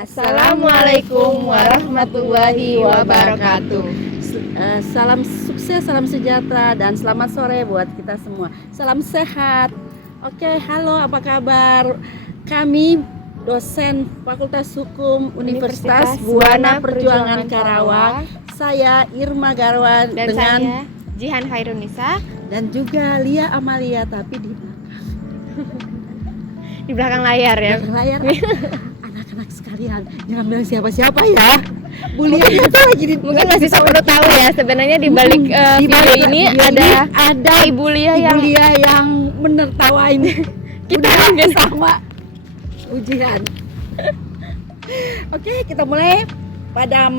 Assalamualaikum warahmatullahi wabarakatuh. Salam sukses, salam sejahtera, dan selamat sore buat kita semua. Salam sehat. Oke, halo, apa kabar? Kami dosen Fakultas Hukum Universitas Buana Perjuangan Karawang. Saya Irma Garwan Dan dengan saya Jihan Hairunisa dan juga Lia Amalia, tapi di belakang layar ya. belakang layar. Anak-anak sekalian, jangan bilang siapa-siapa ya. Buliannya tuh lagi di Mungkin masih perlu tahu ya, sebenarnya di balik video ini ada Ibu Lia yang menertawain kita udah sama ujian. Oke, kita mulai. Pada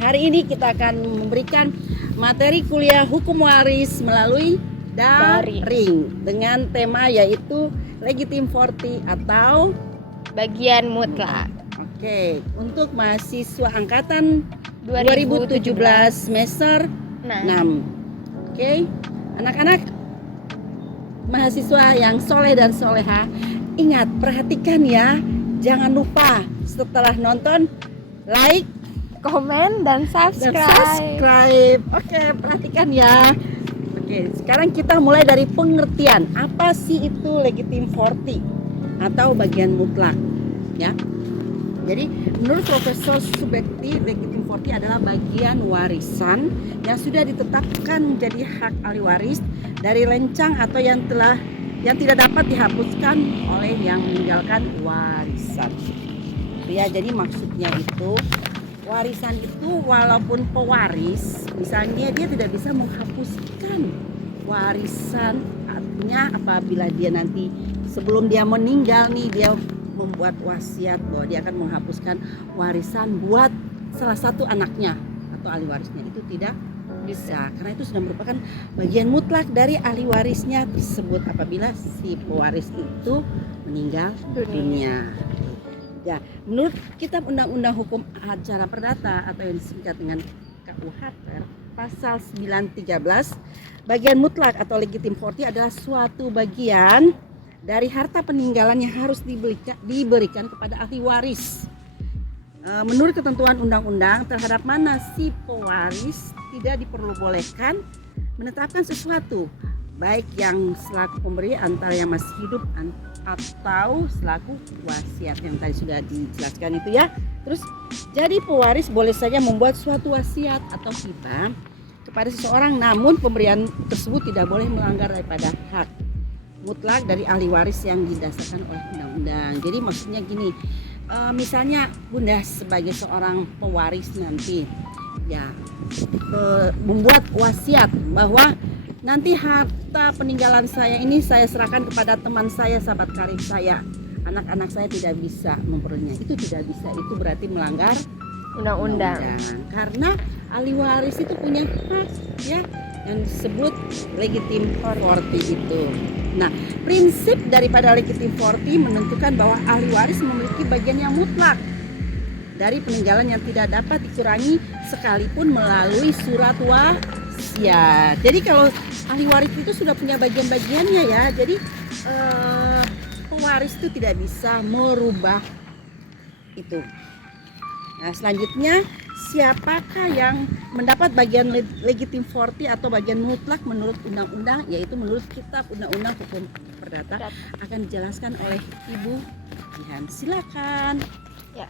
hari ini kita akan memberikan materi kuliah hukum waris melalui daring dengan tema yaitu Legitim Forti atau bagian mutlak. Oke, untuk mahasiswa angkatan 2017 2017 semester 6. Oke, anak-anak mahasiswa yang soleh dan soleha, ingat, perhatikan ya, jangan lupa setelah nonton like, Komen dan subscribe. Oke, perhatikan ya. Oke, sekarang kita mulai dari pengertian. Apa sih itu Legitim Forti atau bagian mutlak? Ya. Jadi, menurut Profesor Subekti, Legitim Forti adalah bagian warisan yang sudah ditetapkan menjadi hak ahli waris dari lencang atau yang tidak dapat dihapuskan oleh yang meninggalkan warisan. Ya, jadi maksudnya itu warisan itu walaupun pewaris, misalnya dia tidak bisa menghapuskan warisan, artinya apabila dia nanti sebelum dia meninggal nih, dia membuat wasiat bahwa dia akan menghapuskan warisan buat salah satu anaknya atau ahli warisnya, itu tidak bisa, karena itu sudah merupakan bagian mutlak dari ahli warisnya tersebut apabila si pewaris itu meninggal dunia. Ya, menurut Kitab Undang-Undang Hukum Acara Perdata atau yang disingkat dengan KUHP pasal 913, bagian mutlak atau Legitim Forti adalah suatu bagian dari harta peninggalan yang harus diberikan kepada ahli waris. Menurut ketentuan undang-undang, terhadap mana si pewaris tidak diperbolehkan menetapkan sesuatu, baik yang selaku pemberi antara yang masih hidup atau selaku wasiat yang tadi sudah dijelaskan itu ya. Terus, jadi pewaris boleh saja membuat suatu wasiat atau hibah kepada seseorang, namun pemberian tersebut tidak boleh melanggar daripada hak mutlak dari ahli waris yang didasarkan oleh undang-undang. Jadi maksudnya gini, misalnya Bunda sebagai seorang pewaris nanti ya membuat wasiat bahwa nanti harta peninggalan saya ini saya serahkan kepada teman saya, sahabat karib saya. Anak-anak saya tidak bisa memperolehnya. Itu tidak bisa, itu berarti melanggar undang-undang. Karena ahli waris itu punya hak ya, yang disebut Legitim Forti itu. Nah, prinsip daripada Legitim Forti menentukan bahwa ahli waris memiliki bagian yang mutlak dari peninggalan yang tidak dapat dikurangi sekalipun melalui surat wasiat. Jadi kalau ahli waris itu sudah punya bagian-bagiannya ya, jadi pewaris itu tidak bisa merubah itu. Nah, selanjutnya siapakah yang mendapat bagian Legitim Forti atau bagian mutlak menurut undang-undang, yaitu menurut Kitab Undang-Undang Hukum Perdata, akan dijelaskan oleh Ibu Jihan. Silakan. Ya.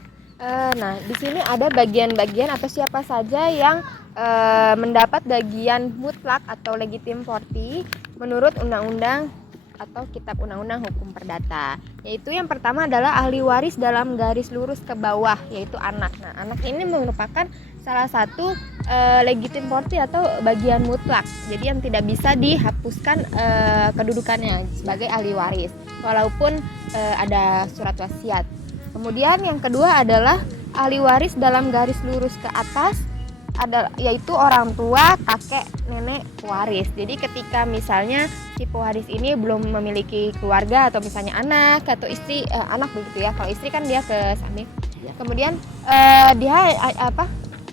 Nah, di sini ada bagian-bagian atau siapa saja yang mendapat bagian mutlak atau Legitim Forti menurut undang-undang atau Kitab Undang-Undang Hukum Perdata. Yaitu yang pertama adalah ahli waris dalam garis lurus ke bawah, yaitu anak. Nah, anak ini merupakan salah satu Legitim Forti atau bagian mutlak. Jadi yang tidak bisa dihapuskan kedudukannya sebagai ahli waris walaupun ada surat wasiat. Kemudian yang kedua adalah ahli waris dalam garis lurus ke atas, yaitu orang tua, kakek, nenek, pewaris. Jadi ketika misalnya si pewaris ini belum memiliki keluarga atau misalnya anak atau istri, anak begitu ya. Kalau istri kan dia ke samping. Kemudian dia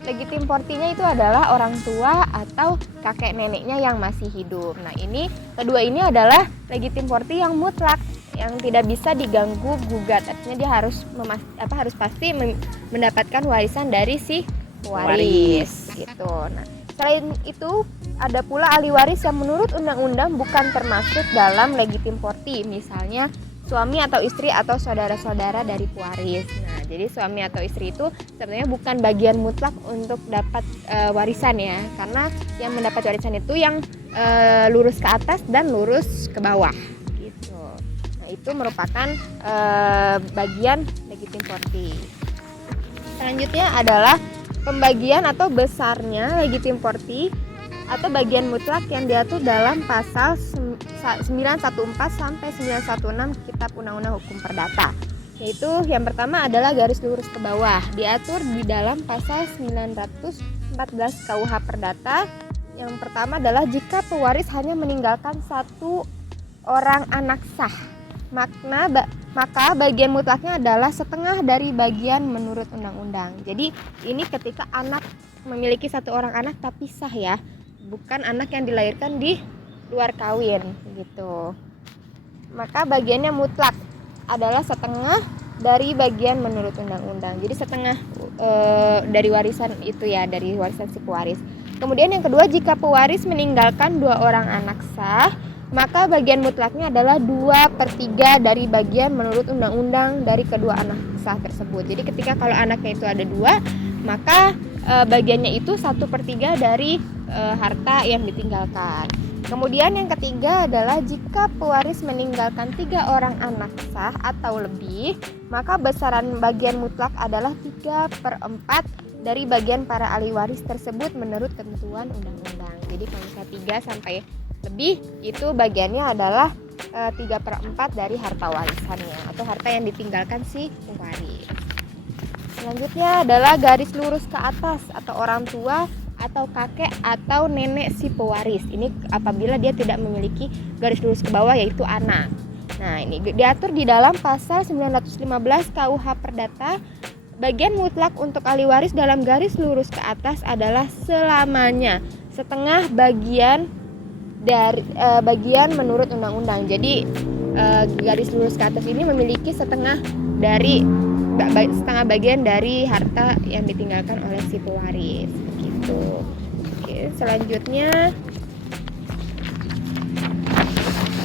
Legitim Fortinya itu adalah orang tua atau kakek neneknya yang masih hidup. Nah, ini kedua ini adalah Legitim Forti yang mutlak. yang tidak bisa diganggu gugat. Artinya dia harus harus pasti mendapatkan warisan dari si pewaris gitu. Nah, selain itu ada pula ahli waris yang menurut undang-undang bukan termasuk dalam legitim forti, misalnya suami atau istri atau saudara-saudara dari pewaris. Nah, jadi suami atau istri itu sebenarnya bukan bagian mutlak untuk dapat warisan ya, karena yang mendapat warisan itu yang lurus ke atas dan lurus ke bawah gitu. Nah, itu merupakan bagian legitim forti. Selanjutnya adalah pembagian atau besarnya legitim forti atau bagian mutlak yang diatur dalam pasal 914 sampai 916 Kitab Undang-Undang Hukum Perdata. Yaitu yang pertama adalah garis lurus ke bawah, diatur di dalam pasal 914 KUH Perdata. Yang pertama adalah jika pewaris hanya meninggalkan satu orang anak sah, maka bagian mutlaknya adalah setengah dari bagian menurut undang-undang. Jadi ini ketika anak memiliki satu orang anak tapi sah ya, bukan anak yang dilahirkan di luar kawin gitu. Maka bagiannya mutlak adalah setengah dari bagian menurut undang-undang. Jadi setengah dari warisan itu ya, dari warisan si pewaris. Kemudian yang kedua, jika pewaris meninggalkan 2 orang anak sah, maka bagian mutlaknya adalah 2/3 dari bagian menurut undang-undang dari kedua anak sah tersebut. Jadi ketika kalau anaknya itu ada 2, maka bagiannya itu 1/3 dari harta yang ditinggalkan. Kemudian yang ketiga adalah jika pewaris meninggalkan 3 orang anak sah atau lebih, maka besaran bagian mutlak adalah 3/4 dari bagian para ahli waris tersebut menurut ketentuan undang-undang. Jadi kalau misalnya 3 sampai lebih, itu bagiannya adalah 3/4 dari harta warisannya atau harta yang ditinggalkan si pewaris. Selanjutnya adalah garis lurus ke atas atau orang tua atau kakek atau nenek si pewaris. Ini apabila dia tidak memiliki garis lurus ke bawah, yaitu anak. Nah, ini diatur di dalam pasal 915 KUH Perdata. Bagian mutlak untuk ahli waris dalam garis lurus ke atas adalah selamanya setengah bagian dari bagian menurut undang-undang. Jadi garis lurus ke atas ini memiliki setengah bagian dari harta yang ditinggalkan oleh si pewaris begitu. Oke, selanjutnya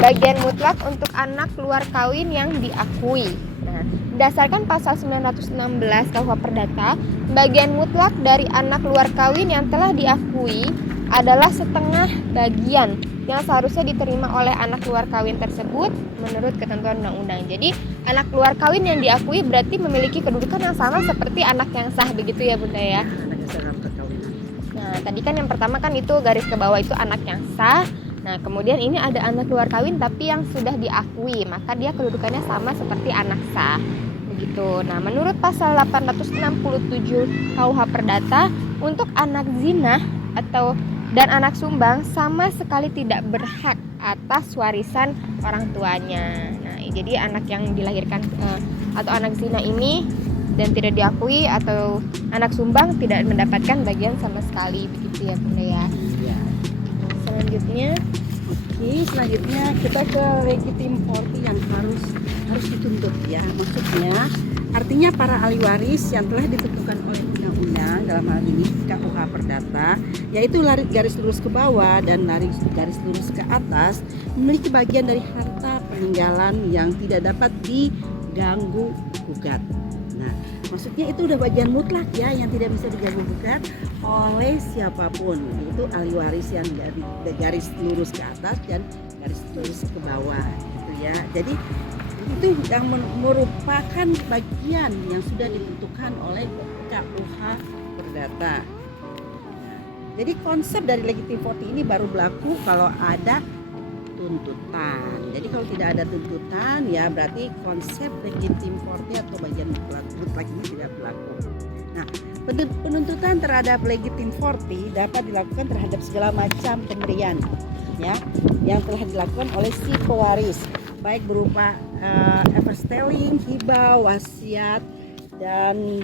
bagian mutlak untuk anak luar kawin yang diakui. Nah, berdasarkan pasal 916 KUH Perdata, bagian mutlak dari anak luar kawin yang telah diakui adalah setengah bagian yang seharusnya diterima oleh anak luar kawin tersebut menurut ketentuan undang-undang. Jadi anak luar kawin yang diakui berarti memiliki kedudukan yang sama seperti anak yang sah, begitu ya Bunda ya. Nah, tadi kan yang pertama kan itu garis ke bawah itu anak yang sah. Nah, kemudian ini ada anak luar kawin tapi yang sudah diakui, maka dia kedudukannya sama seperti anak sah. Begitu. Nah, menurut pasal 867 KUH Perdata, untuk anak zina dan anak sumbang sama sekali tidak berhak atas warisan orang tuanya. Nah, jadi anak yang dilahirkan atau anak zina ini dan tidak diakui atau anak sumbang tidak mendapatkan bagian sama sekali, begitu ya Bunda ya. Selanjutnya kita ke legitim forti yang harus dituntut ya. Maksudnya artinya para ahli waris yang telah ditentukan oleh undang-undang, dalam hal ini KUH Perdata, yaitu garis lurus ke bawah dan garis lurus ke atas, memiliki bagian dari harta peninggalan yang tidak dapat diganggu gugat. Nah, maksudnya itu udah bagian mutlak ya, yang tidak bisa diganggu gugat oleh siapapun. Itu ahli waris yang dari garis lurus ke atas dan garis lurus ke bawah gitu ya. Jadi itu yang merupakan bagian yang sudah ditentukan oleh KUH Perdata. Jadi konsep dari legitim forti ini baru berlaku kalau ada tuntutan. Jadi kalau tidak ada tuntutan ya berarti konsep legitim forti atau bagian mutlak ini tidak berlaku. Nah, penuntutan terhadap legitim forti dapat dilakukan terhadap segala macam pemberian ya yang telah dilakukan oleh si pewaris, baik berupa everstelling, hibah, wasiat dan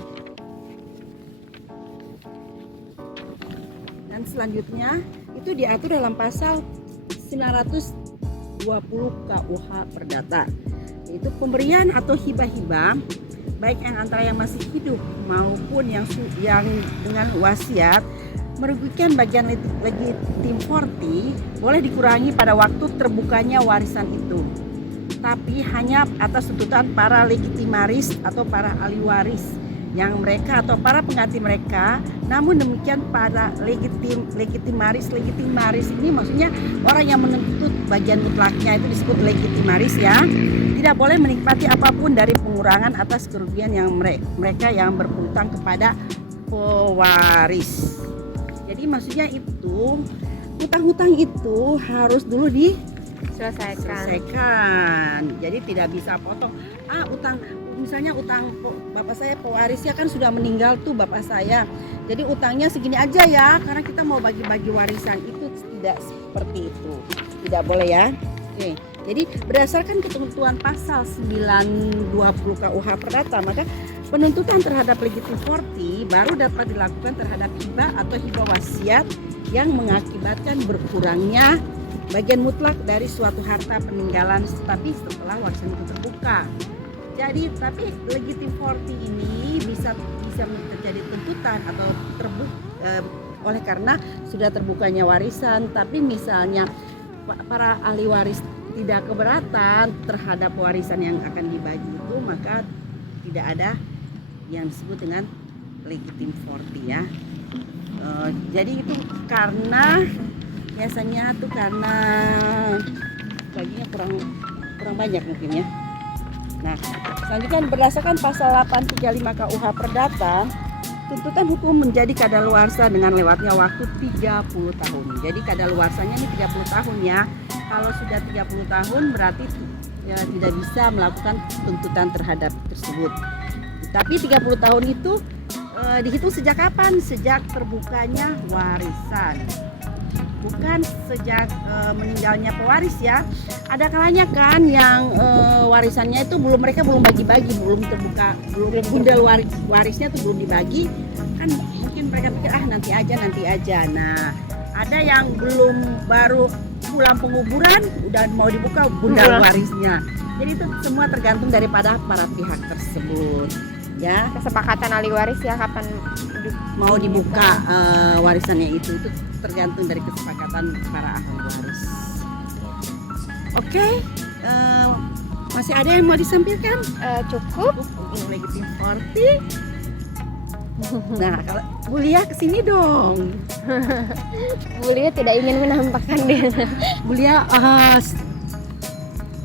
selanjutnya itu diatur dalam pasal 920 KUH Perdata. Itu pemberian atau hibah-hibah baik yang antara yang masih hidup maupun yang dengan wasiat merugikan bagian legitim forti boleh dikurangi pada waktu terbukanya warisan itu, tapi hanya atas tuntutan para legitimaris atau para ahli waris yang mereka atau para pengganti mereka. Namun demikian para legitimaris ini maksudnya orang yang menuntut bagian mutlaknya itu disebut legitimaris ya, tidak boleh menikmati apapun dari pengurangan atas kerugian yang mereka yang berpiutang kepada pewaris. Jadi maksudnya itu hutang-hutang itu harus dulu diselesaikan. Jadi tidak bisa potong. Utang misalnya utang bapak saya pewarisnya kan sudah meninggal tuh bapak saya. Jadi utangnya segini aja ya karena kita mau bagi-bagi warisan. Itu tidak seperti itu. Tidak boleh ya. Oke. Jadi berdasarkan ketentuan pasal 920 KUH Perdata, maka penuntutan terhadap legitim forti baru dapat dilakukan terhadap hibah atau hibah wasiat yang mengakibatkan berkurangnya bagian mutlak dari suatu harta peninggalan tapi setelah warisan itu terbuka. Jadi tapi legitim forti ini bisa terjadi tuntutan atau oleh karena sudah terbukanya warisan, tapi misalnya para ahli waris tidak keberatan terhadap warisan yang akan dibagi itu, maka tidak ada yang disebut dengan legitim forti ya. Jadi itu karena biasanya tuh karena baginya kurang banyak mungkin ya. Nah, selanjutnya berdasarkan pasal 835 KUH Perdata, tuntutan hukum menjadi kadaluarsa dengan lewatnya waktu 30 tahun. Jadi kadaluarsanya ini 30 tahun ya. Kalau sudah 30 tahun berarti ya tidak bisa melakukan tuntutan terhadap tersebut. Tapi 30 tahun itu dihitung sejak kapan? Sejak terbukanya warisan. Bukan sejak meninggalnya pewaris ya. Ada kalanya kan yang warisannya itu mereka belum bagi-bagi, belum terbuka, bundel warisnya tuh belum dibagi. Kan mungkin mereka pikir nanti aja. Nah, ada yang belum baru pulang penguburan udah mau dibuka bundel warisnya. Jadi itu semua tergantung daripada para pihak tersebut. Ya, Kesepakatan ahli waris ya kapan mau dibuka warisannya itu tergantung dari kesepakatan para ahli waris. Oke, masih ada yang mau disampaikan? cukup. Untuk legitim forti. Nah, kalau Bu Lia kesini dong. Bu Lia tidak ingin menampakkan diri. Bu Lia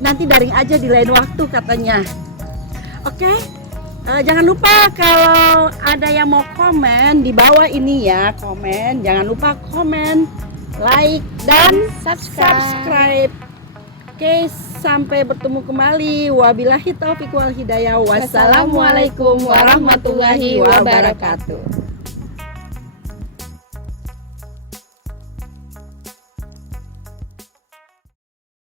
nanti daring aja di lain waktu katanya. Oke. Jangan lupa kalau ada yang mau komen di bawah ini ya, komen. Jangan lupa komen, like dan subscribe. Oke, sampai bertemu kembali. Wabillahi taufiq wal hidayah. Wassalamualaikum warahmatullahi wabarakatuh.